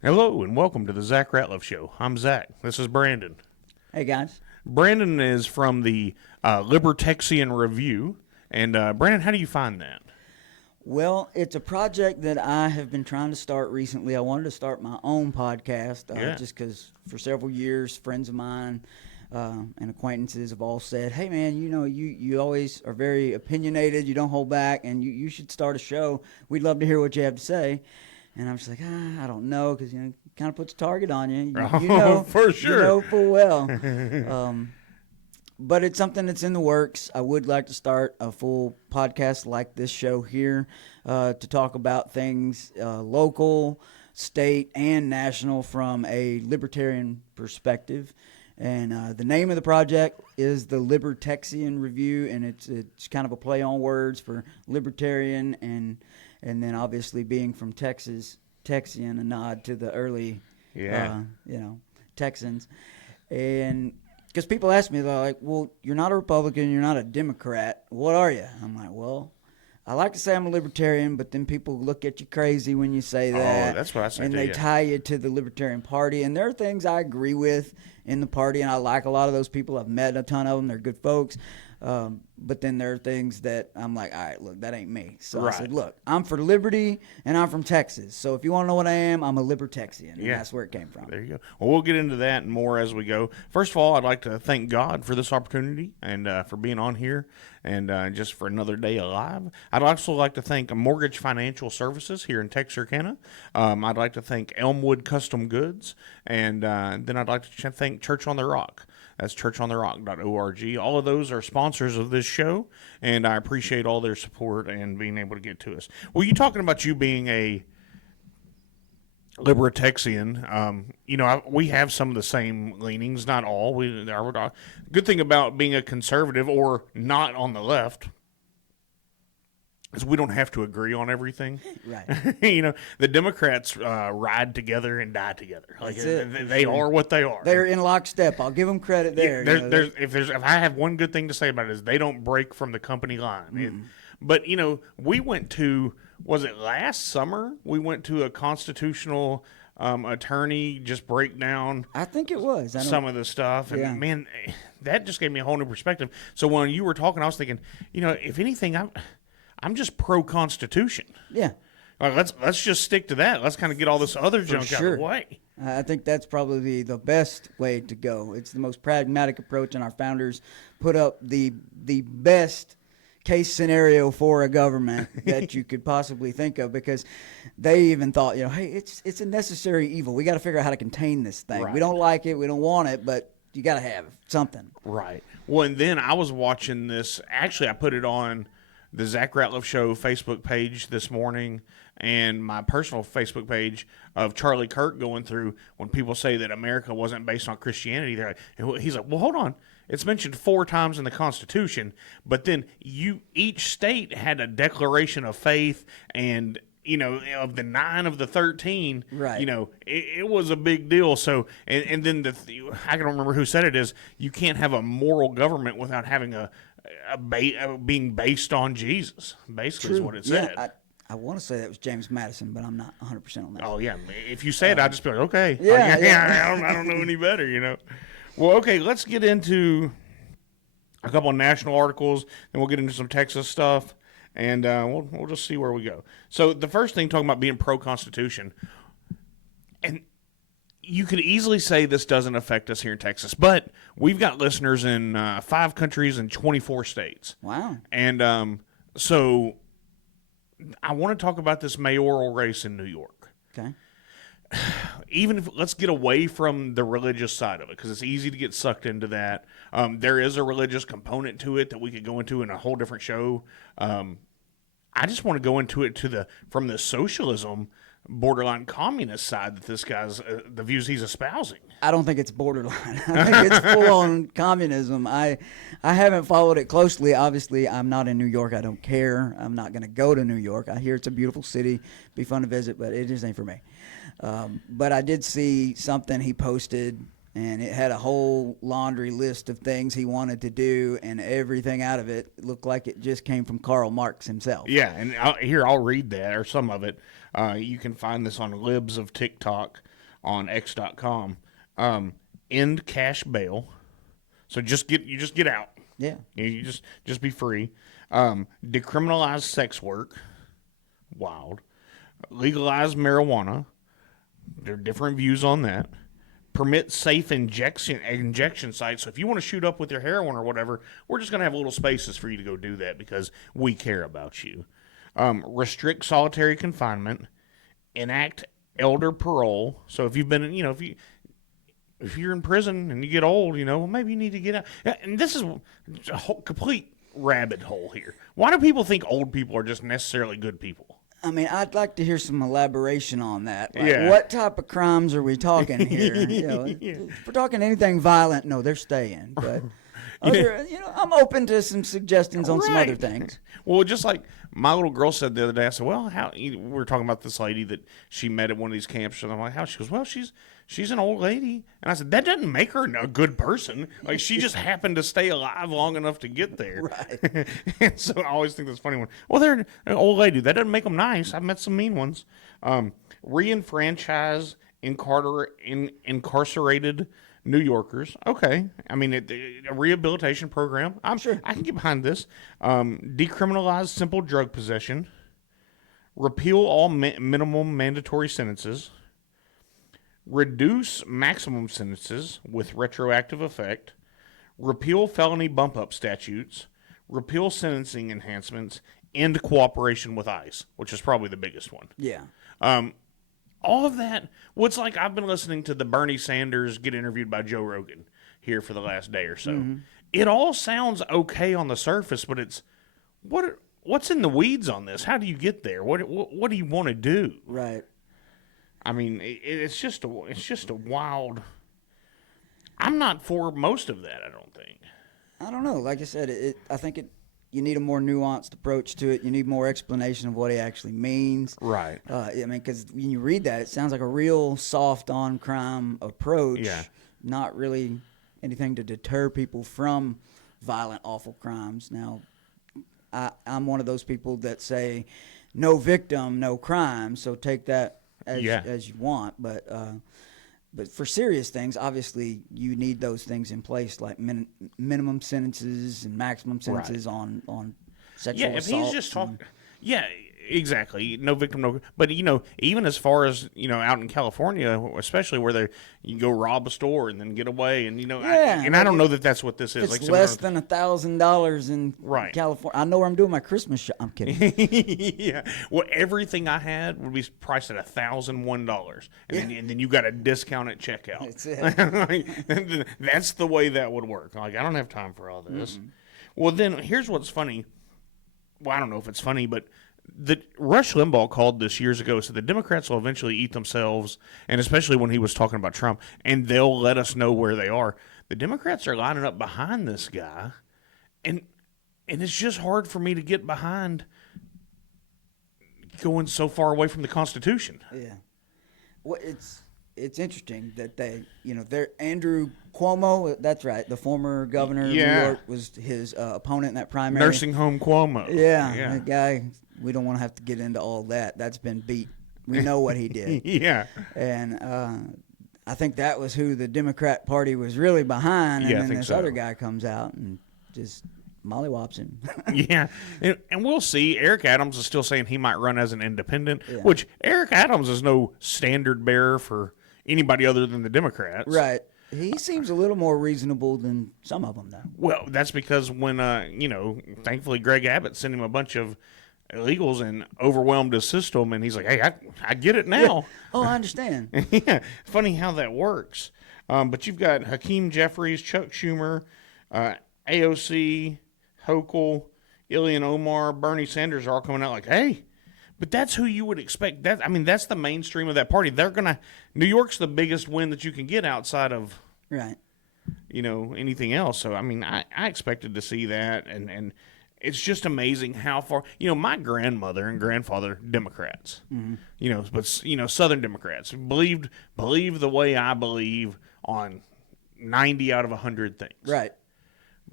Hello and welcome to the Zach Ratliff Show. I'm Zach. This is Brandon. Hey guys. Brandon is from the LiberTexian Review. And Brandon, how do you find that? Well, it's a project that I have been trying to start recently. I wanted to start my own podcast just because for several years, friends of mine and acquaintances have all said, hey man, you always are very opinionated, you don't hold back, and you should start a show. We'd love to hear what you have to say. And I'm just like, I don't know, because it kind of puts a target on you. You know, for sure. You know full well. But it's something that's in the works. I would like to start a full podcast like this show here to talk about things local, state, and national from a libertarian perspective. And the name of the project is the LiberTexian Review, and it's kind of a play on words for libertarian and then obviously being from Texas, Texian, a nod to the early, Texans. And because people ask me, they're like, well, you're not a Republican, you're not a Democrat. What are you? I'm like, well, I like to say I'm a libertarian, but then people look at you crazy when you say that. Oh, that's what I say. And they tie you to the Libertarian Party. And there are things I agree with in the party, and I like a lot of those people. I've met a ton of them. They're good folks. But then there are things that I'm like, all right, look, that ain't me. So right. I said, look, I'm for liberty, and I'm from Texas. So if you want to know what I am, I'm a LiberTexian, and that's where it came from. There you go. Well, we'll get into that and more as we go. First of all, I'd like to thank God for this opportunity and for being on here and just for another day alive. I'd also like to thank Mortgage Financial Services here in Texarkana. I'd like to thank Elmwood Custom Goods, and then I'd like to thank Church on the Rock. That's churchontherock.org. All of those are sponsors of this show, and I appreciate all their support and being able to get to us. Well, you talking about you being a LiberTexian, we have some of the same leanings, not all. Good thing about being a conservative or not on the left is we don't have to agree on everything. Right. The Democrats ride together and die together. Like they sure. are what they are. They're in lockstep. I'll give them credit there. If I have one good thing to say about it is they don't break from the company line. But we went to, was it last summer? We went to a constitutional attorney just break down. I think it was some of the stuff, and man, that just gave me a whole new perspective. So when you were talking, I was thinking, if anything, I'm just pro-Constitution. Yeah. Let's just stick to that. Let's kind of get all this other junk out of the way. I think that's probably the best way to go. It's the most pragmatic approach, and our founders put up the best case scenario for a government that you could possibly think of, because they even thought, hey, it's a necessary evil. We got to figure out how to contain this thing. Right. We don't like it. We don't want it, but you got to have something. Right. Well, and then I was watching this. Actually, I put it on the Zach Ratliff Show Facebook page this morning and my personal Facebook page of Charlie Kirk going through when people say that America wasn't based on Christianity. He's like, well, hold on. It's mentioned 4 times in the Constitution, but then each state had a declaration of faith, and of the 9 of the 13, right. It was a big deal. So, and then I don't remember who said it is, you can't have a moral government without having being based on Jesus, basically. True. Is what it said. Yeah, I want to say that was James Madison, but I'm not 100% on that. Oh, yeah. If you say it, I'd just be like, okay. Yeah. I don't know any better, Well, okay, let's get into a couple of national articles, then we'll get into some Texas stuff, and we'll just see where we go. So the first thing, talking about being pro-Constitution, and you could easily say this doesn't affect us here in Texas, but we've got listeners in 5 countries and 24 states. Wow. And so I want to talk about this mayoral race in New York. Okay. Let's get away from the religious side of it, because it's easy to get sucked into that. There is a religious component to it that we could go into in a whole different show. I just want to go into it from the socialism, borderline communist side that this guy's the views he's espousing. I don't think it's borderline. I think it's full on communism. I haven't followed it closely. Obviously, I'm not in New York. I don't care. I'm not going to go to New York. I hear it's a beautiful city, be fun to visit, but it just ain't for me. But I did see something he posted, and it had a whole laundry list of things he wanted to do, and everything out of it looked like it just came from Karl Marx himself. Yeah, and I'll read that, or some of it. You can find this on Libs of TikTok on X.com. End cash bail. So just get out. Yeah. You just be free. Decriminalize sex work. Wild. Legalize marijuana. There are different views on that. Permit safe injection sites. So if you want to shoot up with your heroin or whatever, we're just going to have little spaces for you to go do that because we care about you. Restrict solitary confinement. Enact elder parole. So if you've been, if you're in prison and you get old, well, maybe you need to get out. And this is a whole complete rabbit hole here. Why do people think old people are just necessarily good people? I mean, I'd like to hear some elaboration on that. Like, Yeah. what type of crimes are we talking here? If we're talking anything violent, no, they're staying. But I'm open to some suggestions on some other things. Well, just like my little girl said the other day, I said, well, we were talking about this lady that she met at one of these camps. And I'm like, how? She goes, well, she's an old lady. And I said, that doesn't make her a good person. Like, she just happened to stay alive long enough to get there. Right. And so I always think that's funny one. Well, they're an old lady. That doesn't make them nice. I've met some mean ones. Re-enfranchise incarcerated New Yorkers. Okay. I mean, a rehabilitation program. I'm sure I can get behind this. Decriminalize simple drug possession. Repeal all minimum mandatory sentences. Reduce maximum sentences with retroactive effect. Repeal felony bump-up statutes. Repeal sentencing enhancements. End cooperation with ICE, which is probably the biggest one. Yeah. All of that, it's like I've been listening to the Bernie Sanders get interviewed by Joe Rogan here for the last day or so. Mm-hmm. It all sounds okay on the surface, but it's what's in the weeds on this? How do you get there? What do you want to do? Right. I mean, it's just a wild. I'm not for most of that. I don't think. I don't know. Like I said, I think you need a more nuanced approach to it. You need more explanation of what it actually means. Right. I mean, because when you read that, it sounds like a real soft on crime approach. Yeah. Not really anything to deter people from violent, awful crimes. Now, I'm one of those people that say no victim, no crime. So take that as you want. But for serious things, obviously, you need those things in place, like minimum sentences and maximum sentences on sexual assault. Yeah, if he's just talking, exactly. No victim, no. But even as far as out in California, especially where you can go rob a store and then get away, and I don't know that that's what this is. It's like less than $1,000 in California. I know where I'm doing my Christmas shop. I'm kidding. Yeah. Well, everything I had would be priced at $1,001, and then you got a discount at checkout. That's it. That's the way that would work. Like, I don't have time for all this. Mm-hmm. Well, then here's what's funny. Well, I don't know if it's funny, but Rush Limbaugh called this years ago, so the Democrats will eventually eat themselves, and especially when he was talking about Trump, and they'll let us know where they are. The Democrats are lining up behind this guy, and it's just hard for me to get behind going so far away from the Constitution. Yeah. Well, it's interesting that they're Andrew Cuomo, that's right, the former governor of New York, was his opponent in that primary. Nursing home Cuomo. Yeah. That guy, we don't want to have to get into all that. That's been beat. We know what he did. Yeah. And I think that was who the Democrat Party was really behind. And then this other guy comes out and just mollywops him. Yeah. And we'll see. Eric Adams is still saying he might run as an independent, which Eric Adams is no standard bearer for anybody other than the Democrats. Right. He seems a little more reasonable than some of them, though. Well, that's because when, thankfully Greg Abbott sent him a bunch of illegals and overwhelmed his system, and he's like, hey, I get it now. Yeah. Oh, I understand. Yeah. Funny how that works. But you've got Hakeem Jeffries, Chuck Schumer, AOC, Hochul, Ilhan Omar, Bernie Sanders are all coming out like, hey, but that's who you would expect. That's the mainstream of that party. New York's the biggest win that you can get outside of, anything else. So, I expected to see that, and it's just amazing how far, my grandmother and grandfather, Democrats, but Southern Democrats, believe the way I believe on 90 out of 100 things. Right.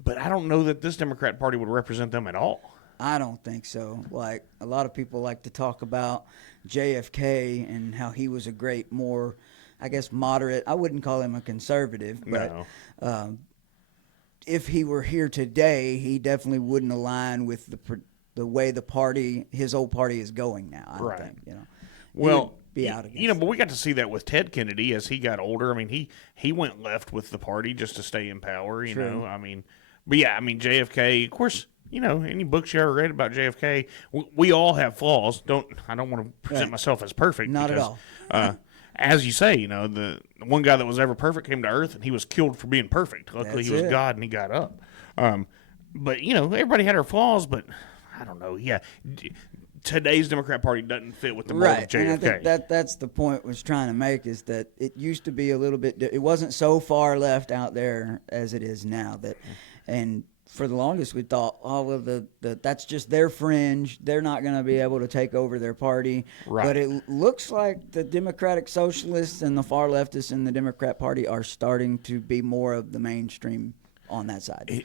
But I don't know that this Democrat Party would represent them at all. I don't think so. Like, a lot of people like to talk about JFK and how he was a great, more, I guess, moderate. I wouldn't call him a conservative, but No. If he were here today, he definitely wouldn't align with the way the party, his old party, is going now. I don't think, Well, be out against but we got to see that with Ted Kennedy as he got older. I mean, he went left with the party just to stay in power. You know, I mean, but yeah, I mean JFK. Of course, any books you ever read about JFK, we all have flaws. I don't want to present myself as perfect. Not because, at all. As you say, the one guy that was ever perfect came to Earth, and he was killed for being perfect. Luckily, he was God, and he got up. But everybody had their flaws, but I don't know. Yeah, today's Democrat Party doesn't fit with the mold of JFK. And I think that's the point I was trying to make, is that it used to be a little bit. It wasn't so far left out there as it is now. And for the longest, we thought, that's just their fringe. They're not going to be able to take over their party. Right. But it looks like the Democratic Socialists and the far leftists in the Democrat Party are starting to be more of the mainstream on that side.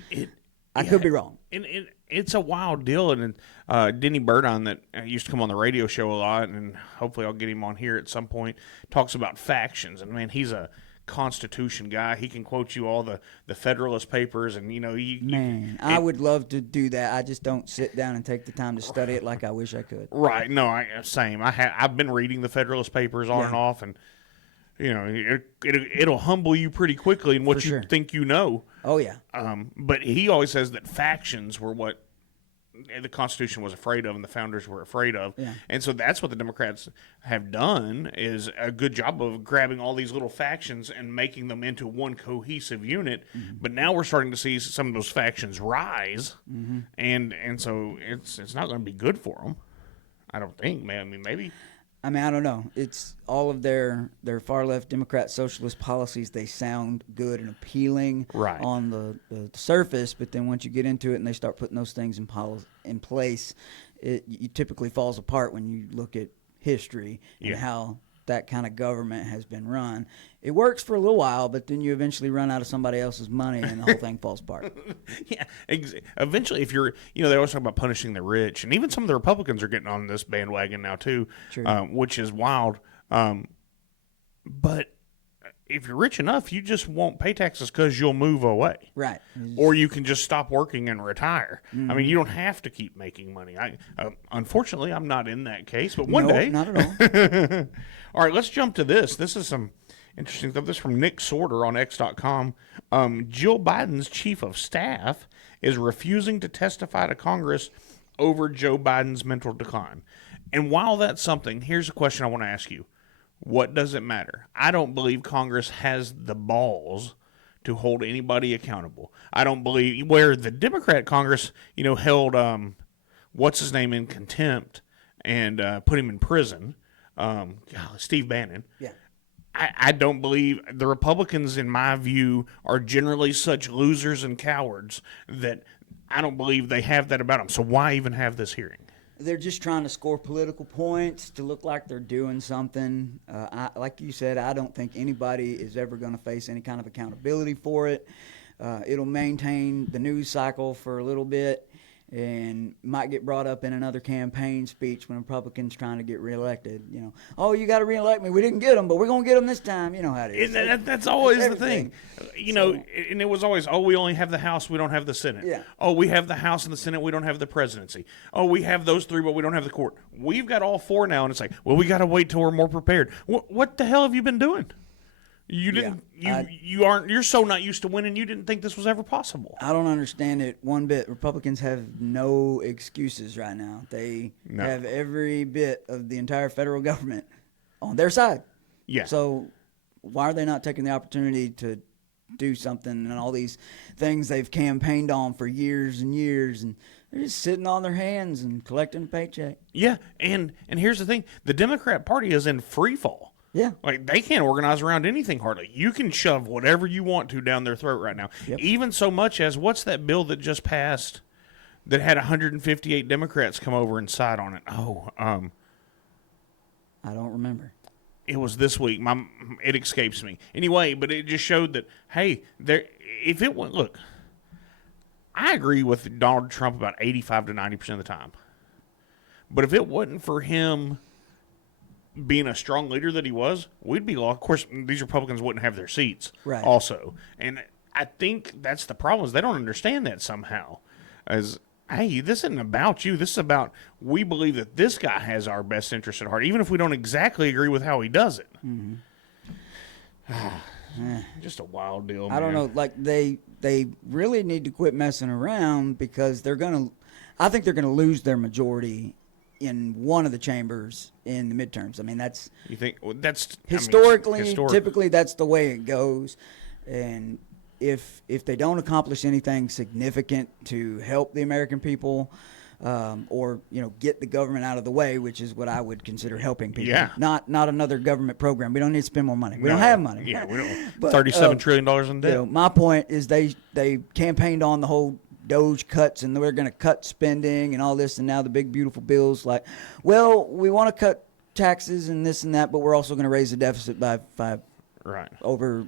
I could be wrong. And it's a wild deal. And Denny Burdon, that used to come on the radio show a lot, and hopefully I'll get him on here at some point, talks about factions. And, man, he's a Constitution guy. He can quote you all the Federalist Papers, and I would love to do that. I just don't sit down and take the time to study it like I wish I could. Right? No, same. I've been reading the Federalist Papers on and off, and it'll humble you pretty quickly in what you think you know. Oh yeah. But he always says that factions were what the Constitution was afraid of and the founders were afraid of. Yeah. And so that's what the Democrats have done, is a good job of grabbing all these little factions and making them into one cohesive unit. Mm-hmm. But now we're starting to see some of those factions rise, and so it's not going to be good for them. I don't think, man. I mean, maybe. I mean, I don't know. It's all of their far left Democrat socialist policies. They sound good and appealing on the surface, but then once you get into it and they start putting those things in place, it typically falls apart when you look at history and how that kind of government has been run. It works for a little while, but then you eventually run out of somebody else's money and the whole thing falls apart. Yeah, eventually, if you're, they always talk about punishing the rich, and even some of the Republicans are getting on this bandwagon now too, which is wild. But if you're rich enough, you just won't pay taxes because you'll move away. Right. Or you can just stop working and retire. Mm-hmm. I mean, you don't have to keep making money. Unfortunately, I'm not in that case, but one day. Not at all. All right, let's jump to this. This is some interesting stuff. This is from Nick Sorter on X.com. Jill Biden's chief of staff is refusing to testify to Congress over Joe Biden's mental decline. And while that's something, here's a question I want to ask you. What does it matter? I don't believe Congress has the balls to hold anybody accountable. I don't believe where the Democrat Congress, held what's his name in contempt and put him in prison. Steve Bannon. Yeah. I don't believe the Republicans, in my view, are generally such losers and cowards that I don't believe they have that about them. So why even have this hearing? They're just trying to score political points to look like they're doing something. Like you said, I don't think anybody is ever going to face any kind of accountability for it. It'll maintain the news cycle for a little bit and might get brought up in another campaign speech when a Republican's trying to get reelected. Oh, you got to reelect me. We didn't get them, but we're going to get them this time. You know how it is. That's always the thing. And it was always, we only have the House, we don't have the Senate. Yeah. Oh, we have the House and the Senate, we don't have the presidency. Oh, we have those three, but we don't have the court. We've got all four now, and it's like, well, we got to wait till we're more prepared. What the hell have you been doing? You didn't. You're so not used to winning. You didn't think this was ever possible. I don't understand it one bit. Republicans have no excuses right now. They have every bit of the entire federal government on their side. Yeah. So why are they not taking the opportunity to do something and all these things they've campaigned on for years and years, and they're just sitting on their hands and collecting a paycheck? Yeah, and here's the thing: the Democrat Party is in free fall. Yeah. Like, they can't organize around anything hardly. You can shove whatever you want to down their throat right now. Yep. Even so much as, what's that bill that just passed that had 158 Democrats come over and side on it? I don't remember. it was this week. It escapes me anyway. But it just showed that hey, if it went look, I agree with Donald Trump about 85 to 90% of the time. But if it wasn't for him being a strong leader that he was, we'd be lost. Of course, these Republicans wouldn't have their seats also. And I think that's the problem is they don't understand that somehow. As, hey, this isn't about you. This is about we believe that this guy has our best interest at heart, even if we don't exactly agree with how he does it. Just a wild deal, man. I don't know. Like, they really need to quit messing around because I think they're going to lose their majority in one of the chambers in the midterms. I mean, that's you think that's historically, typically that's the way it goes. And if they don't accomplish anything significant to help the American people, or get the government out of the way, which is what I would consider helping people. Yeah. Not another government program. We don't need to spend more money. We don't have money. Yeah, we don't. $37 trillion in debt. My point is they campaigned on the whole Doge cuts, and we're going to cut spending and all this, and now the big beautiful bills like, well, we want to cut taxes and this and that, but we're also going to raise the deficit by over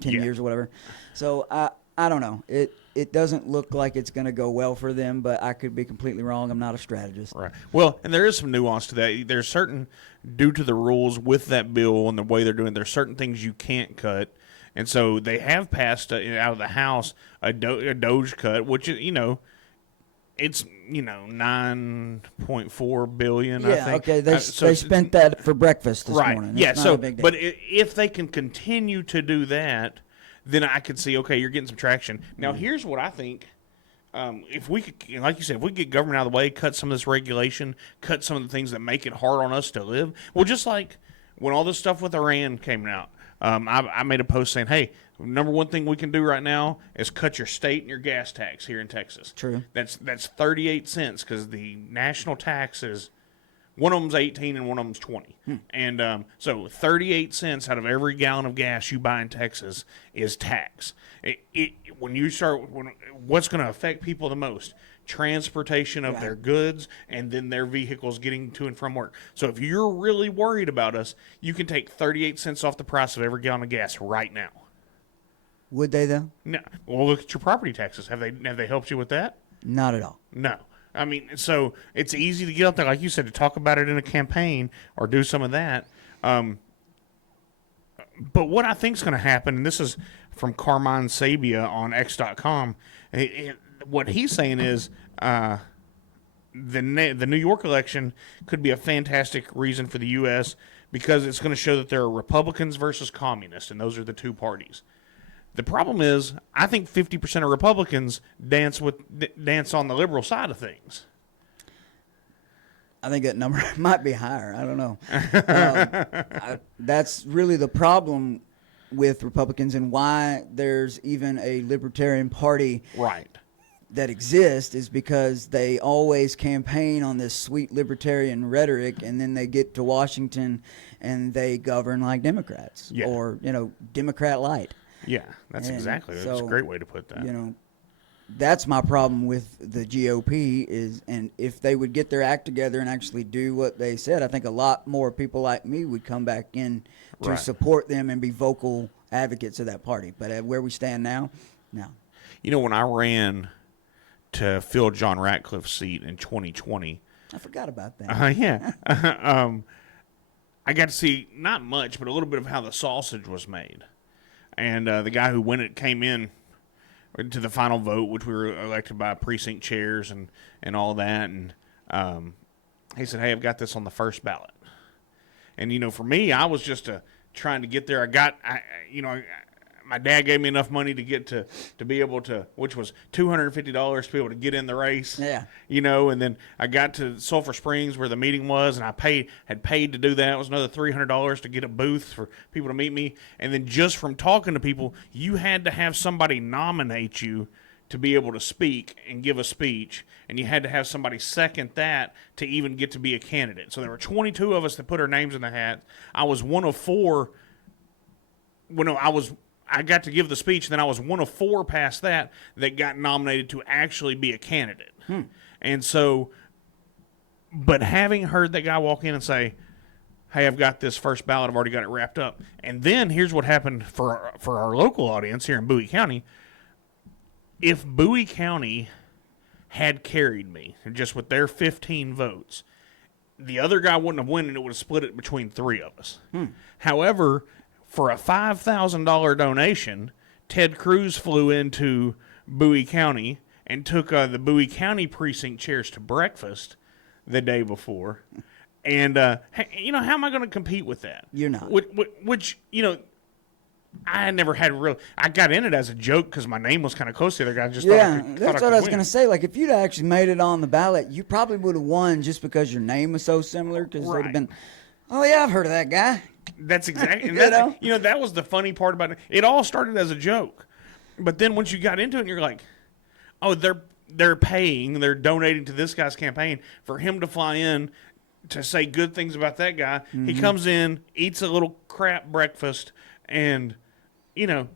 10 years or whatever. So I don't know. It doesn't look like it's going to go well for them, but I could be completely wrong. I'm not a strategist. Right. Well, and there is some nuance to that. There's certain, due to the rules with that bill and the way they're doing it, there's certain things you can't cut. And so they have passed out of the House a Doge cut, which is, it's, $9.4 billion, I think. Okay. They spent that for breakfast this morning. Yeah, so, but if they can continue to do that, then I could see, okay, you're getting some traction. Now, here's what I think. If we could, like you said, if we could get government out of the way, cut some of this regulation, cut some of the things that make it hard on us to live. Well, just like when all this stuff with Iran came out, I made a post saying, hey, number one thing we can do right now is cut your state and your gas tax here in Texas. True. That's 38 cents because the national tax is, one of them's 18 and one of them's 20. And so 38 cents out of every gallon of gas you buy in Texas is tax. What's going to affect people the most? Transportation of their goods and then their vehicles getting to and from work. So if you're really worried about us, you can take 38 cents off the price of every gallon of gas right now. Would they, though? No. Well, look at your property taxes. Have they helped you with that? Not at all. No. I mean, so it's easy to get out there, like you said, to talk about it in a campaign or do some of that. But what I think is going to happen, and this is from Carmine Sabia on X.com, what he's saying is the New York election could be a fantastic reason for the U.S. because it's going to show that there are Republicans versus communists, and those are the two parties. The problem is, I think 50% of Republicans dance on the liberal side of things. I think that number might be higher. I don't know. That's really the problem with Republicans and why there's even a Libertarian Party that exists is because they always campaign on this sweet libertarian rhetoric, and then they get to Washington and they govern like Democrats or, Democrat light. Yeah, that's a great way to put that. That's my problem with the GOP and if they would get their act together and actually do what they said, I think a lot more people like me would come back in to support them and be vocal advocates of that party. But at where we stand now, no. When I ran to fill John Ratcliffe's seat in 2020, I forgot about that. I got to see not much, but a little bit of how the sausage was made. And the guy who came in to the final vote, which we were elected by precinct chairs and all that. And he said, hey, I've got this on the first ballot. And, for me, I was just trying to get there. My dad gave me enough money to get to be able to, which was $250 to be able to get in the race. Yeah. And then I got to Sulphur Springs where the meeting was, and I had paid to do that. It was another $300 to get a booth for people to meet me. And then just from talking to people, you had to have somebody nominate you to be able to speak and give a speech, and you had to have somebody second that to even get to be a candidate. So there were 22 of us that put our names in the hat. I was one of four. I got to give the speech, and then I was one of four past that got nominated to actually be a candidate. And so, but having heard that guy walk in and say, hey, I've got this first ballot. I've already got it wrapped up. And then here's what happened for our local audience here in Bowie County. If Bowie County had carried me just with their 15 votes, the other guy wouldn't have won, and it would have split it between three of us. However, for a $5,000 donation, Ted Cruz flew into Bowie County and took the Bowie County precinct chairs to breakfast the day before. And, how am I going to compete with that? You're not. Which I never had I got in it as a joke because my name was kind of close to the other guy. That's what I was going to say. Like, if you'd actually made it on the ballot, you probably would have won just because your name was so similar. Because they'd have been, oh yeah, I've heard of that guy. That's exactly. And that was the funny part about it. It all started as a joke, but then once you got into it, and you're like, oh, they're donating to this guy's campaign for him to fly in to say good things about that guy. Mm-hmm. He comes in, eats a little crap breakfast. And, I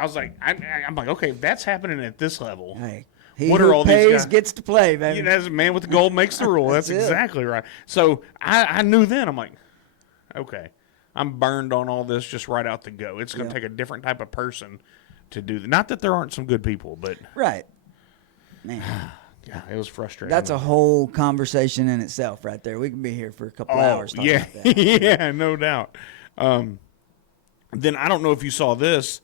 was like, I'm like, okay, if that's happening at this level, hey, what are all these guys? Gets to play, baby. As a man with the gold makes the rule. That's exactly right. So I knew then. I'm like, okay, I'm burned on all this just right out the go. It's going to take a different type of person to do that. Not that there aren't some good people, but right, man. Yeah, it was frustrating. That's a whole conversation in itself, right there. We can be here for a couple hours talking about that. Yeah, no doubt. Then I don't know if you saw this,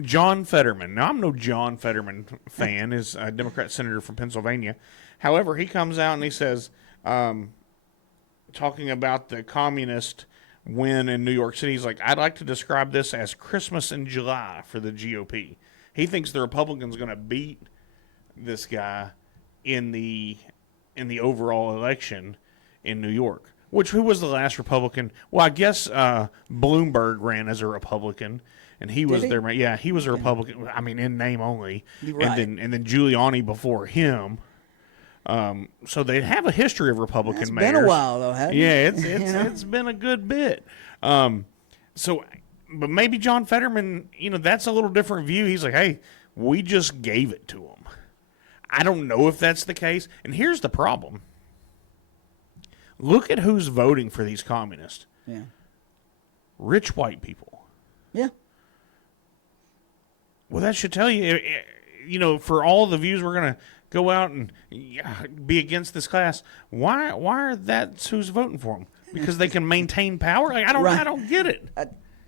John Fetterman. Now, I'm no John Fetterman fan, is a Democrat senator from Pennsylvania. However, he comes out and he says, talking about the communist win in New York City, he's like, I'd like to describe this as Christmas in July for the GOP. He thinks the Republicans going to beat this guy in the overall election in New York. Who was the last Republican? Well, I guess Bloomberg ran as a Republican, and he was there. Yeah, he was a Republican. I mean, in name only. Right. And then Giuliani before him. So they have a history of Republican mayors. It's been a while though, hasn't it? Yeah, it's been a good bit. But maybe John Fetterman, that's a little different view. He's like, hey, we just gave it to him. I don't know if that's the case. And here's the problem. Look at who's voting for these communists. Yeah. Rich white people. Yeah. Well, that should tell you, for all the views we're going to go out and be against this class, why are that's who's voting for them? Because they can maintain power? Like, I don't get it.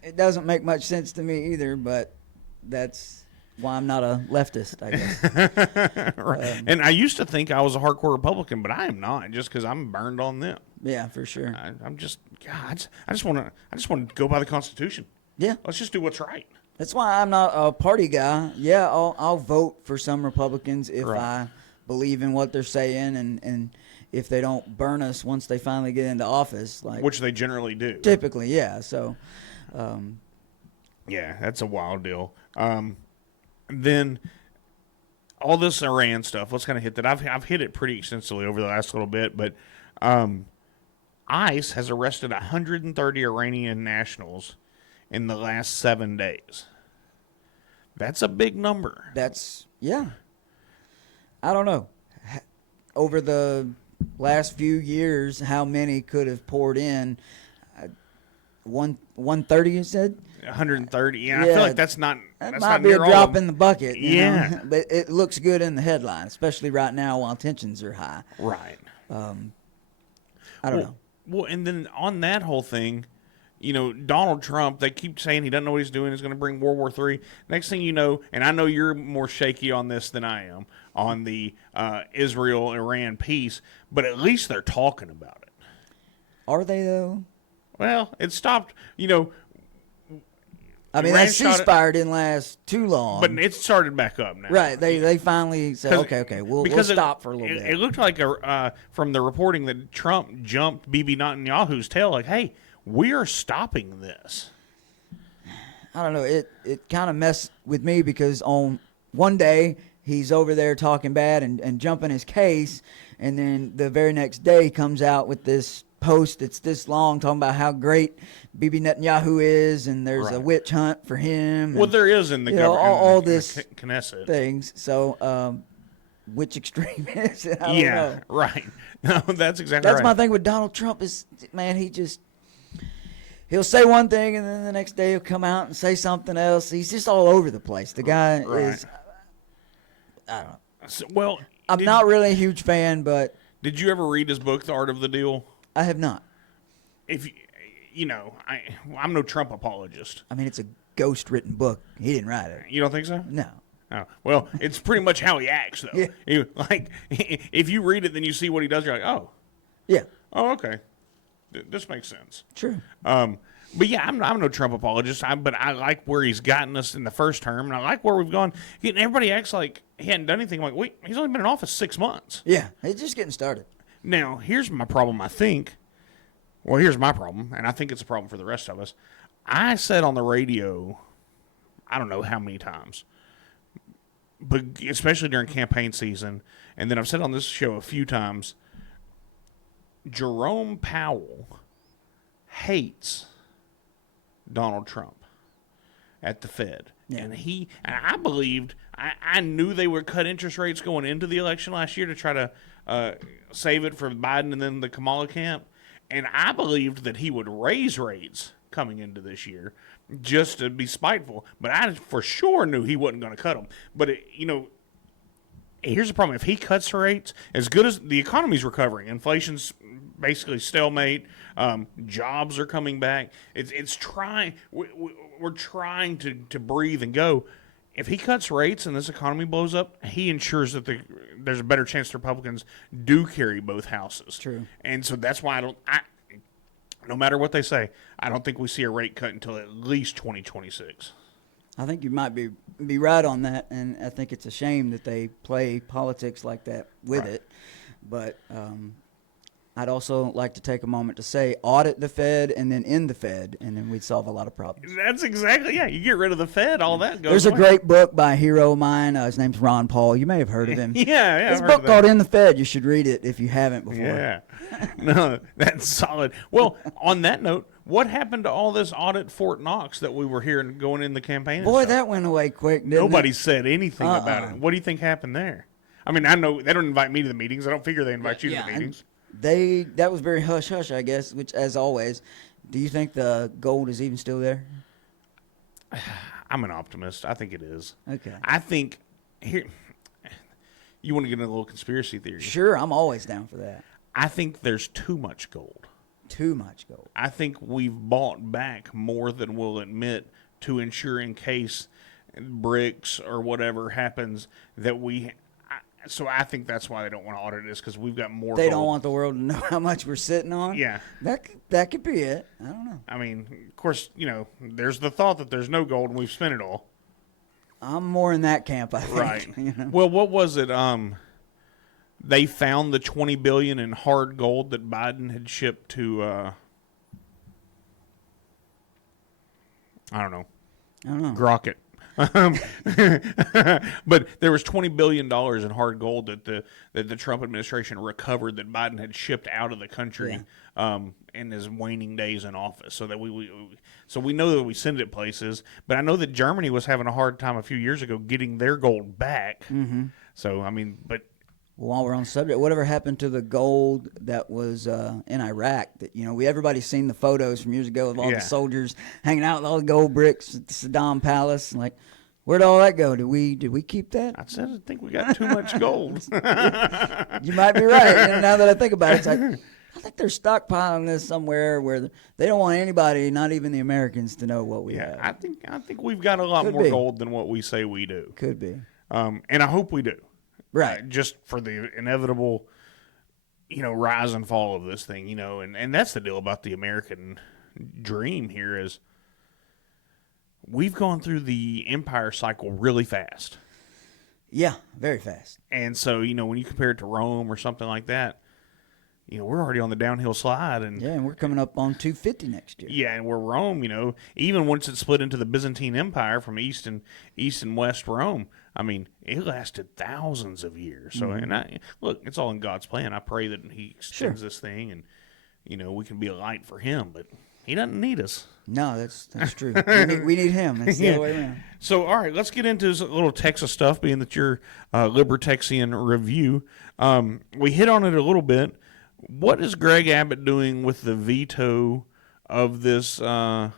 It doesn't make much sense to me either, but that's why I'm not a leftist, I guess. Right. And I used to think I was a hardcore Republican, but I am not, just because I'm burned on them. Yeah, for sure. I just want to go by the Constitution. Yeah. Let's just do what's right. That's why I'm not a party guy. Yeah, I'll vote for some Republicans if I believe in what they're saying and if they don't burn us once they finally get into office, which they generally do. Typically, yeah. So, yeah, that's a wild deal. Then all this Iran stuff. Let's kind of hit that. I've hit it pretty extensively over the last little bit, but ICE has arrested 130 Iranian nationals in the last 7 days. That's a big number. Yeah. I don't know. Over the last few years, how many could have poured in? 130, you said? 130. Yeah, I feel like that's not. That that's might not be a near drop all in the bucket. You know? But it looks good in the headline, especially right now while tensions are high. Right. I don't know. Well, and then on that whole thing, Donald Trump, they keep saying he doesn't know what he's doing. He's going to bring World War III. Next thing you know, and I know you're more shaky on this than I am, on the Israel-Iran peace, but at least they're talking about it. Are they, though? Well, it stopped, I mean, that ceasefire didn't last too long. But it started back up now. Right. They finally said, okay, we'll stop for a little bit. It looked like from the reporting that Trump jumped Bibi Netanyahu's tail, like, hey, we are stopping this. I don't know. It kind of messed with me because on one day he's over there talking bad and jumping his case, and then the very next day he comes out with this post that's this long talking about how great Bibi Netanyahu is, and there's a witch hunt for him. Well, there is in the government, all this Knesset things. So which extreme is it? I don't know. Right. No, that's exactly That's right. my thing with Donald Trump is, man, he'll say one thing and then the next day he'll come out and say something else. He's just all over the place. The guy is, I don't know. So, well, I'm not really a huge fan, but did you ever read his book, The Art of the Deal? I have not. If I'm no Trump apologist. I mean, it's a ghost-written book. He didn't write it. You don't think so? No. Oh, well, it's pretty much how he acts, though. Yeah. If you read it, then you see what he does. You're like, Yeah. oh, okay, this makes sense. True. But yeah, I'm no Trump apologist. But I like where he's gotten us in the first term, and I like where we've gone. And everybody acts like he hadn't done anything. I'm like, wait, he's only been in office 6 months. Yeah, it's just getting started. Now, here's my problem. I think. Well, here's my problem, and I think it's a problem for the rest of us. I said on the radio, I don't know how many times, but especially during campaign season, and then I've said on this show a few times, Jerome Powell hates Donald Trump at the Fed. Yeah. And I believed, I knew they would cut interest rates going into the election last year to try to save it for Biden and then the Kamala camp. And I believed that he would raise rates coming into this year just to be spiteful. But I for sure knew he wasn't going to cut them. But, here's the problem. If he cuts rates, as good as the economy's recovering, inflation's basically stalemate, jobs are coming back. It's trying. We're trying to breathe and go. If he cuts rates and this economy blows up, he ensures that there's a better chance the Republicans do carry both houses. True. And so that's why no matter what they say, I don't think we see a rate cut until at least 2026. I think you might be right on that, and I think it's a shame that they play politics like that with it. But I'd also like to take a moment to say audit the Fed and then end the Fed, and then we'd solve a lot of problems. That's exactly, you get rid of the Fed, all that goes There's away. a great book by a hero of mine. His name's Ron Paul. You may have heard of him. Yeah. This book called In the Fed. You should read it if you haven't before. Yeah. No, that's solid. Well, on that note, what happened to all this audit Fort Knox that we were hearing going in the campaign? and Boy, stuff? that went away quick, didn't Nobody it? said anything about it. What do you think happened there? I mean, I know they don't invite me to the meetings. I don't figure they invite you to the meetings. That was very hush-hush, I guess, which, as always. Do you think the gold is even still there? I'm an optimist. I think it is. Okay. I think here. You want to get into a little conspiracy theory? Sure, I'm always down for that. I think there's too much gold. Too much gold. I think we've bought back more than we'll admit to ensure in case bricks or whatever happens that we. So I think that's why they don't want to audit this, because we've got more. They gold. don't want the world to know how much we're sitting on. Yeah. That could be it. I don't know. I mean, of course, there's the thought that there's no gold and we've spent it all. I'm more in that camp, I think. Right. Well, what was it? They found the $20 billion in hard gold that Biden had shipped to. I don't know. Grocket. But there was $20 billion in hard gold that the Trump administration recovered that Biden had shipped out of the country in his waning days in office. So that we know that we send it places. But I know that Germany was having a hard time a few years ago getting their gold back. Mm-hmm. So I mean, but. While we're on the subject, whatever happened to the gold that was in Iraq? That everybody's seen the photos from years ago of all the soldiers hanging out with all the gold bricks at the Saddam Palace. Like, where'd all that go? Did we keep that? I think we got too much gold. You might be right. Now that I think about it, it's like I think they're stockpiling this somewhere where they don't want anybody, not even the Americans, to know what we have. I think we've got a lot more gold than what we say we do. Could be. And I hope we do. Right. Just for the inevitable, rise and fall of this thing, and that's the deal about the American dream here is we've gone through the empire cycle really fast. Yeah, very fast. And so, when you compare it to Rome or something like that, we're already on the downhill slide. And we're coming up on 250 next year. Yeah, and we're Rome, even once it split into the Byzantine Empire from East and West Rome, I mean, it lasted thousands of years. So, look, it's all in God's plan. I pray that He extends this thing and, we can be a light for Him, but He doesn't need us. No, that's true. We need him. It's the other way around. So, all right, let's get into a little Texas stuff, being that you're LiberTexian review. We hit on it a little bit. What is Greg Abbott doing with the veto of this anti-THC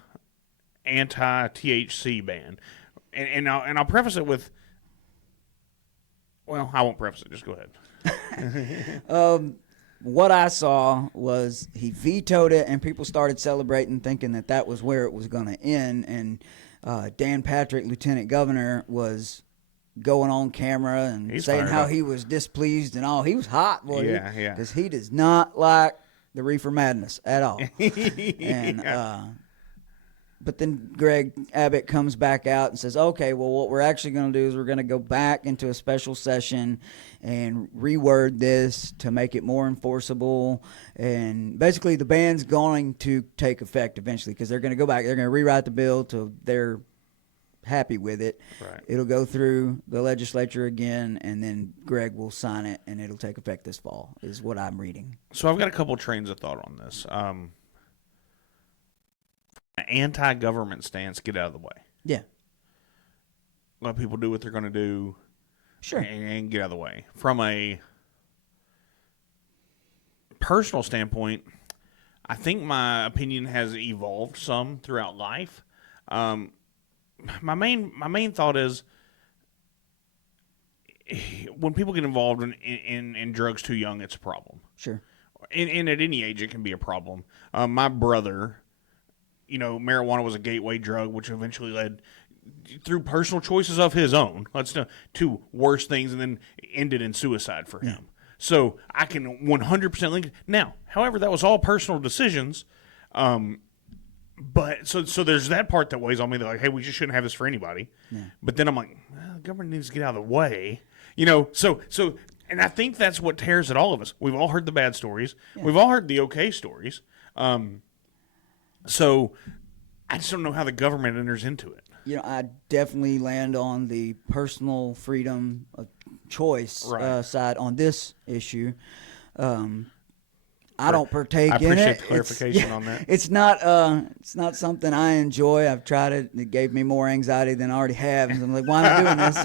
ban? And I'll preface it with, well, I won't preface it. Just go ahead. What I saw was he vetoed it, and people started celebrating, thinking that was where it was going to end. And Dan Patrick, Lieutenant Governor, was going on camera and He's saying fired how up. he was displeased and all. He was hot, boy. Yeah. Because he does not like the reefer madness at all. And but then Greg Abbott comes back out and says, okay, well, what we're actually going to do is we're going to go back into a special session and reword this to make it more enforceable. And basically the ban's going to take effect eventually because they're going to go back. They're going to rewrite the bill till they're happy with it. Right. It'll go through the legislature again, and then Greg will sign it, and it'll take effect this fall, is what I'm reading. So I've got a couple trains of thought on this. Anti-government stance, get out of the way. Yeah. Let people do what they're going to do. Sure. And get out of the way. From a personal standpoint, I think my opinion has evolved some throughout life. My main thought is when people get involved in drugs too young, it's a problem. Sure. And at any age, it can be a problem. My brother, marijuana was a gateway drug, which eventually led, through personal choices of his own, to worse things, and then ended in suicide for him. Yeah. So I can 100% link. Now, however, that was all personal decisions. But so there's that part that weighs on me. They're like, hey, we just shouldn't have this for anybody. Yeah. But then I'm like, well, the government needs to get out of the way. So and I think that's what tears at all of us. We've all heard the bad stories. Yeah. We've all heard the okay stories. So I just don't know how the government enters into it. I definitely land on the personal freedom of choice side on this issue. I don't partake in it. I appreciate the clarification on that. It's not something I enjoy. I've tried it. It gave me more anxiety than I already have. And I'm like, why am I doing this?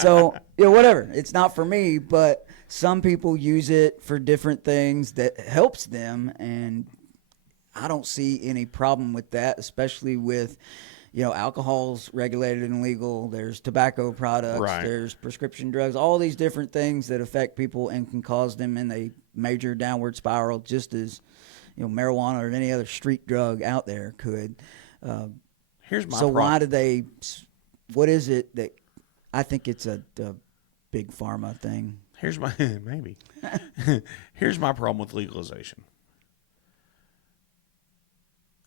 So, whatever. It's not for me, but some people use it for different things that helps them, and I don't see any problem with that, especially with, alcohol's regulated and legal. There's tobacco products. Right. There's prescription drugs. All these different things that affect people and can cause them in a major downward spiral, just as marijuana or any other street drug out there could. Here's my so problem. why do they? What is it that? I think it's a big pharma thing. Here's my maybe. Here's my problem with legalization.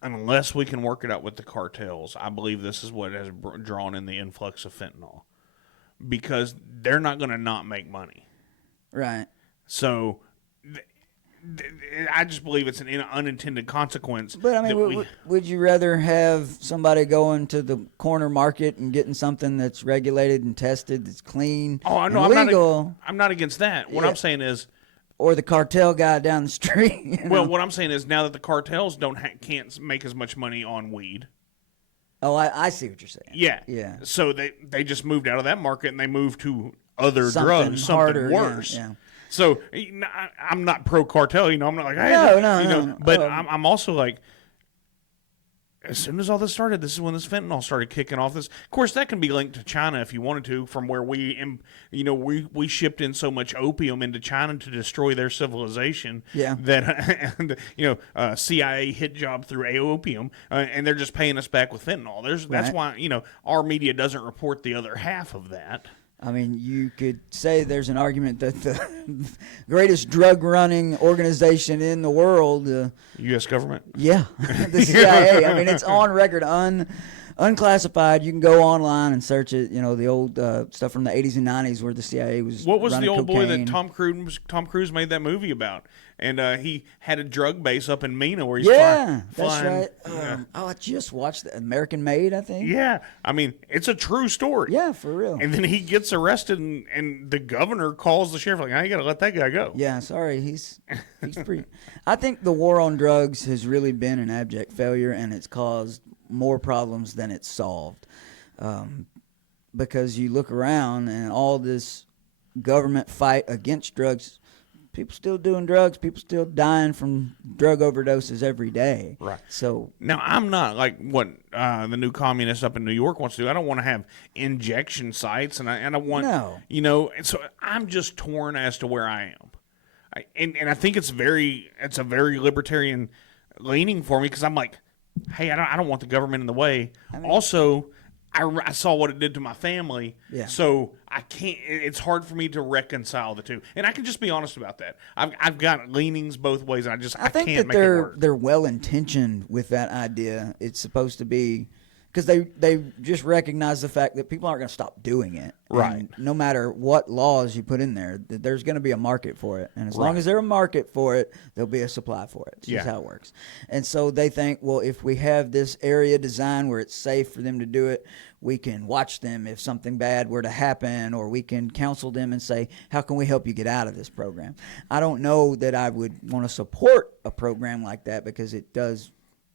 Unless we can work it out with the cartels, I believe this is what has drawn in the influx of fentanyl, because they're not going to not make money. Right. So I just believe it's an unintended consequence. But I mean, would you rather have somebody going to the corner market and getting something that's regulated and tested, that's clean, oh, no, and legal? I'm not against that. What I'm saying is, or the cartel guy down the street. Well, what I'm saying is, now that the cartels can't make as much money on weed. Oh, I see what you're saying. Yeah. So they just moved out of that market and they moved to other drugs, something harder, worse. Yeah. So I'm not pro cartel. I'm not like, hey, no. But I'm also like, as soon as all this started, this is when this fentanyl started kicking off. Of course, that can be linked to China if you wanted to, from where we shipped in so much opium into China to destroy their civilization. Yeah. That CIA hit job through opium, and they're just paying us back with fentanyl. That's why our media doesn't report the other half of that. I mean, you could say there's an argument that the greatest drug-running organization in the world, U.S. government? Yeah, the CIA. I mean, it's on record unclassified. You can go online and search it. You know, the old stuff from the 80s and 90s where the CIA was. What was the running old boy cocaine. that Tom Cruise made that movie about? And he had a drug base up in Mina where he's Yeah, flying. that's right. I just watched the American Made, I think. Yeah, I mean, it's a true story. Yeah, for real. And then he gets arrested, and the governor calls the sheriff like, "I got to let that guy go." Yeah, sorry, he's pretty. I think the war on drugs has really been an abject failure, and it's caused more problems than it's solved. Because you look around and all this government fight against drugs, people still doing drugs, people still dying from drug overdoses every day. Right. So now I'm not like what the new communist up in New York wants to do. I don't want to have injection sites, and I want and so I'm just torn as to where I am. And I think it's a very libertarian leaning for me because I'm like, hey, I don't want the government in the way. Also, I saw what it did to my family, so I can't. It's hard for me to reconcile the two, and I can just be honest about that. I've got leanings both ways, and I think can't that make it work. they're well intentioned with that idea. It's supposed to be because they just recognize the fact that people aren't going to stop doing it. Right. And no matter what laws you put in there, there's going to be a market for it. And as long as there's a market for it, there'll be a supply for it. It's just how it works. And so they think, well, if we have this area designed where it's safe for them to do it, we can watch them if something bad were to happen, or we can counsel them and say, how can we help you get out of this program? I don't know that I would want to support a program like that because it does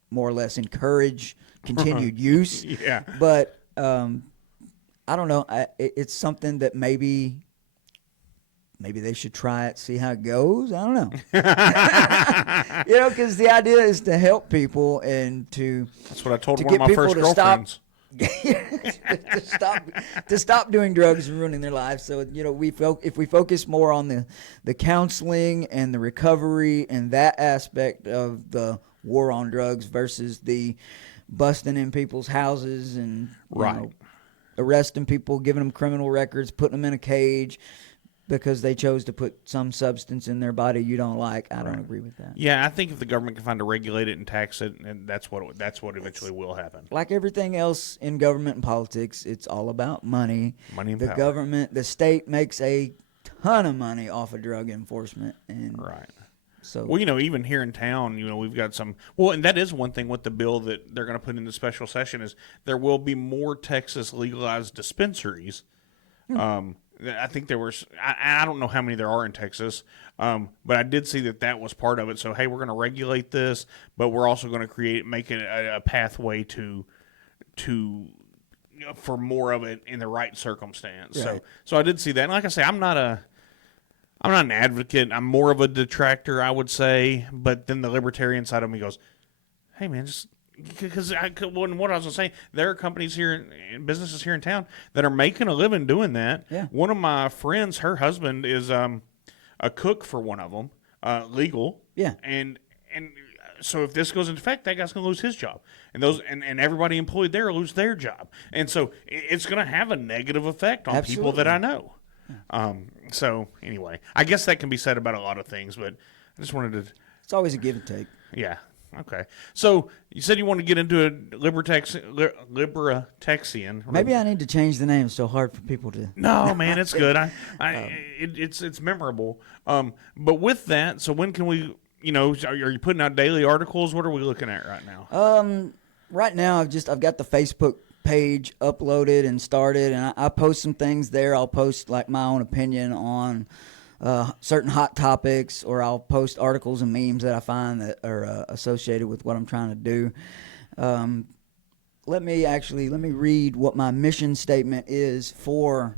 more or less encourage continued use. Yeah. But I don't know. It's something that maybe they should try it, see how it goes. I don't know. Because the idea is to help people and to. That's what I told to one of get my people first to girlfriends. to stop doing drugs and ruining their lives. So if we focus more on the counseling and the recovery and that aspect of the war on drugs versus the busting in people's houses and arresting people, giving them criminal records, putting them in a cage because they chose to put some substance in their body you don't like. I don't agree with that. Yeah, I think if the government can find to regulate it and tax it, and that's what eventually will happen. Like everything else in government and politics, it's all about money. Money and the power. government, the state makes a ton of money off of drug enforcement, and so well, even here in town, we've got some. Well, and that is one thing with the bill that they're going to put in the special session is there will be more Texas legalized dispensaries. I think there was. I don't know how many there are in Texas, but I did see that was part of it. So hey, we're going to regulate this, but we're also going to make it a pathway to for more of it in the right circumstance. Right. So I did see that. And like I say, I'm not an advocate. I'm more of a detractor, I would say. But then the libertarian side of me goes, hey, man, just because what I was going to say, there are companies here and businesses here in town that are making a living doing that. Yeah. One of my friends, her husband is a cook for one of them, legal. Yeah. And so if this goes into effect, that guy's going to lose his job. And and everybody employed there will lose their job. And so it's going to have a negative effect on people that I know. So anyway, I guess that can be said about a lot of things, but I just wanted to. It's always a give and take. Yeah. Okay. So you said you want to get into a LiberTexian. Maybe I need to change the name. It's so hard for people to. No, man, it's good. It's memorable. But with that, so when can we? Are you putting out daily articles? What are we looking at right now? Right now, I've got the Facebook page uploaded and started, and I post some things there. I'll post like my own opinion on certain hot topics, or I'll post articles and memes that I find that are associated with what I'm trying to do. Let me read what my mission statement is for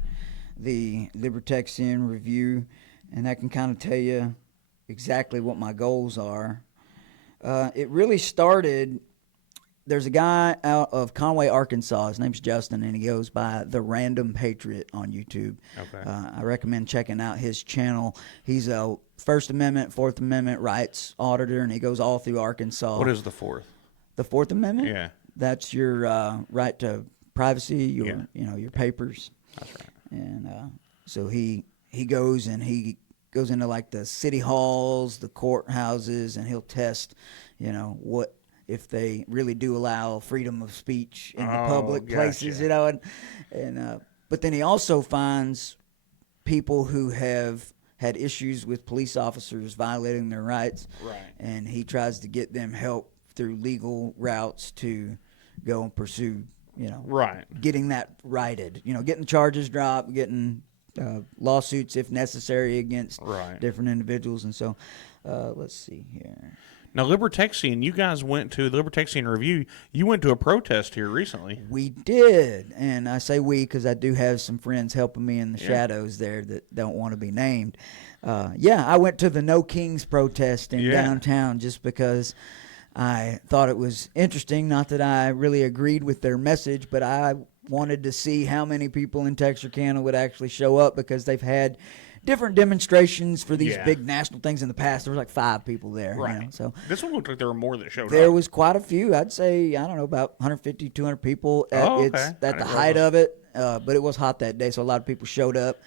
the LiberTexian Review, and that can kind of tell you exactly what my goals are. It really started. There's a guy out of Conway, Arkansas. His name's Justin, and he goes by The Random Patriot on YouTube. Okay. I recommend checking out his channel. He's a First Amendment, Fourth Amendment rights auditor, and he goes all through Arkansas. What is the Fourth? The Fourth Amendment? Yeah. That's your right to privacy, your papers. That's right. And so he goes into like the city halls, the courthouses, and he'll test, what if they really do allow freedom of speech in the public gotcha. places, and but then he also finds people who have had issues with police officers violating their rights, Right. and he tries to get them help through legal routes to go and pursue, Right. getting that righted, getting charges dropped, getting lawsuits if necessary against Right. different individuals. And so let's see here. Now, LiberTexian, you guys went to the LiberTexian Review. You went to a protest here recently. We did, and I say we because I do have some friends helping me in the shadows there that don't want to be named. I went to the No Kings protest in downtown just because I thought it was interesting. Not that I really agreed with their message, but I wanted to see how many people in Texarkana would actually show up, because they've had different demonstrations for these big national things in the past. There was like 5 people there. Right. So this one looked like there were more that showed up. there was quite a few. I'd say, I don't know, about 150, 200 people. It's at the height of it, but it was hot that day, so a lot of people showed up,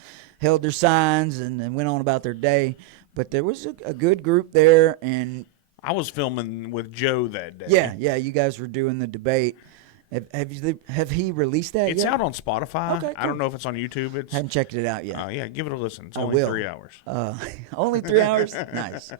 held their signs, and went on about their day. But there was a good group there, and I was filming with Joe that day. yeah, you guys were doing the debate. Have he released that It's yet? out on Spotify. Okay, I don't cool. know if it's on YouTube. It's Haven't checked it out yet. yeah, give it a listen. It's I only will. 3 hours. Only 3 hours? Nice.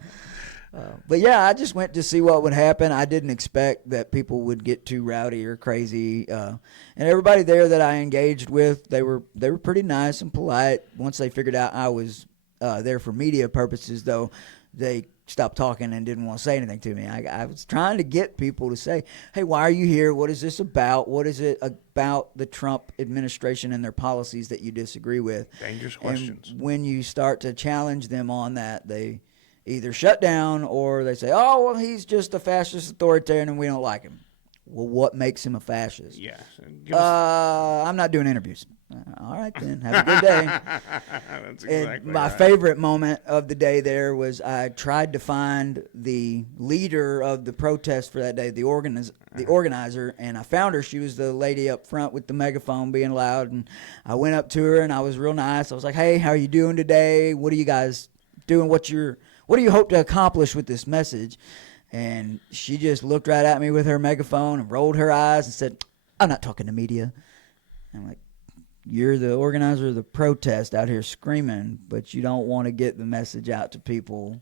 But yeah, I just went to see what would happen. I didn't expect that people would get too rowdy or crazy. And everybody there that I engaged with, they were pretty nice and polite. Once they figured out I was there for media purposes, though, they stopped talking and didn't want to say anything to me. I was trying to get people to say, hey, why are you here? What is this about? What is it about the Trump administration and their policies that you disagree with? Dangerous questions. And when you start to challenge them on that, they either shut down or they say, oh, well, he's just a fascist authoritarian and we don't like him. Well, what makes him a fascist? Yeah. I'm not doing interviews. All right, then. Have a good day. That's exactly And my right. favorite moment of the day there was I tried to find the leader of the protest for that day, the organizer, and I found her. She was the lady up front with the megaphone being loud, and I went up to her, and I was real nice. I was like, hey, how are you doing today? What are you guys doing? What do you hope to accomplish with this message? And she just looked right at me with her megaphone and rolled her eyes and said, I'm not talking to media. I'm like, you're the organizer of the protest out here screaming, but you don't want to get the message out to people.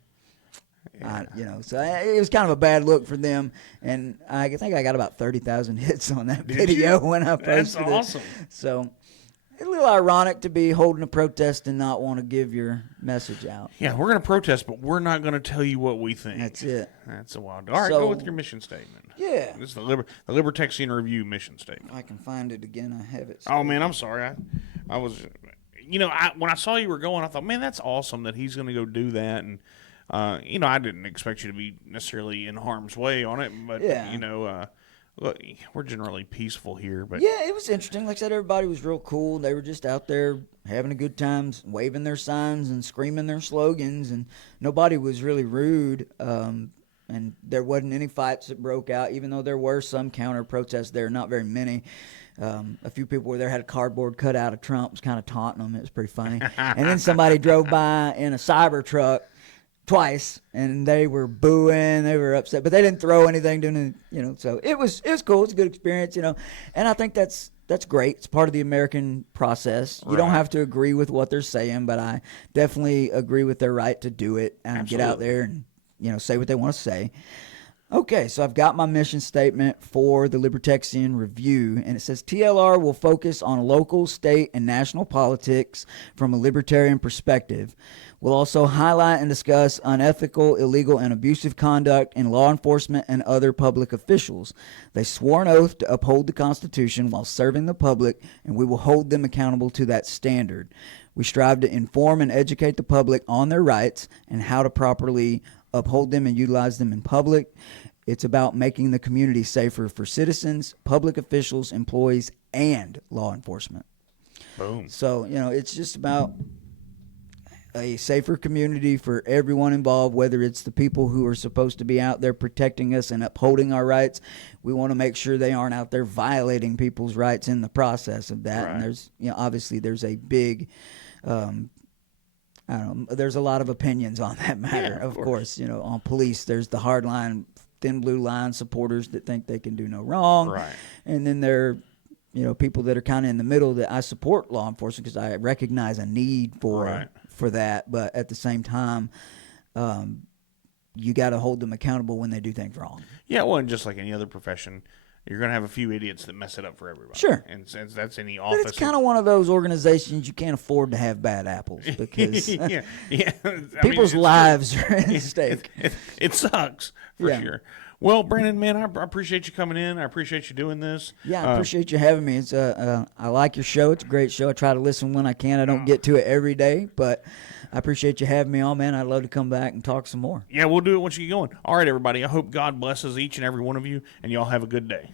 So it was kind of a bad look for them. And I think I got about 30,000 hits on that video when I posted That's awesome. it. So it's a little ironic to be holding a protest and not want to give your message out. Yeah, we're going to protest, but we're not going to tell you what we think. That's it. That's a wild. All right, So- go with your mission statement. Yeah. This is the LiberTexian Review mission statement. I can find it again. I have it. Oh man, I'm sorry. I was, when I saw you were going, I thought, man, that's awesome that he's going to go do that. And I didn't expect you to be necessarily in harm's way on it, but look, we're generally peaceful here. But Yeah, it was interesting. Like I said, everybody was real cool. They were just out there having a good time, waving their signs and screaming their slogans, and nobody was really rude. And there wasn't any fights that broke out, even though there were some counter protests there, not very many. A few people were there, had a cardboard cut out of Trump, was kind of taunting them. It was pretty funny. And then somebody drove by in a cyber truck twice, and they were booing, they were upset, but they didn't throw anything, so it was cool. It's a good experience, and I think that's great. It's part of the American process. You don't Right. have to agree with what they're saying, but I definitely agree with their right to do it and get out there and say what they want to say. Okay, so I've got my mission statement for the LiberTexian Review, and it says TLR will focus on local, state, and national politics from a libertarian perspective. We'll also highlight and discuss unethical, illegal, and abusive conduct in law enforcement and other public officials. They swore an oath to uphold the Constitution while serving the public, and we will hold them accountable to that standard. We strive to inform and educate the public on their rights and how to properly uphold them and utilize them in public. It's about making the community safer for citizens, public officials, employees, and law enforcement. boom. So, it's just about a safer community for everyone involved, whether it's the people who are supposed to be out there protecting us and upholding our rights. We want to make sure they aren't out there violating people's rights in the process of that. Right. And there's, obviously there's a big, there's a lot of opinions on that matter. Yeah, of of course, on police, there's the hardline thin blue line supporters that think they can do no wrong. Right. And then there are, people that are kind of in the middle that I support law enforcement because I recognize a need for that. But at the same time, you got to hold them accountable when they do things wrong. Yeah, well, and just like any other profession, you're going to have a few idiots that mess it up for everybody. Sure. And since that's any office. But it's kind of one of those organizations you can't afford to have bad apples because yeah. people's lives are at stake. It sucks, for sure. Well, Brandon, man, I appreciate you coming in. I appreciate you doing this. Yeah, I appreciate you having me. It's I like your show. It's a great show. I try to listen when I can. I don't get to it every day, but I appreciate you having me on, man. I'd love to come back and talk some more. Yeah, we'll do it once you get going. All right, everybody. I hope God blesses each and every one of you, and y'all have a good day.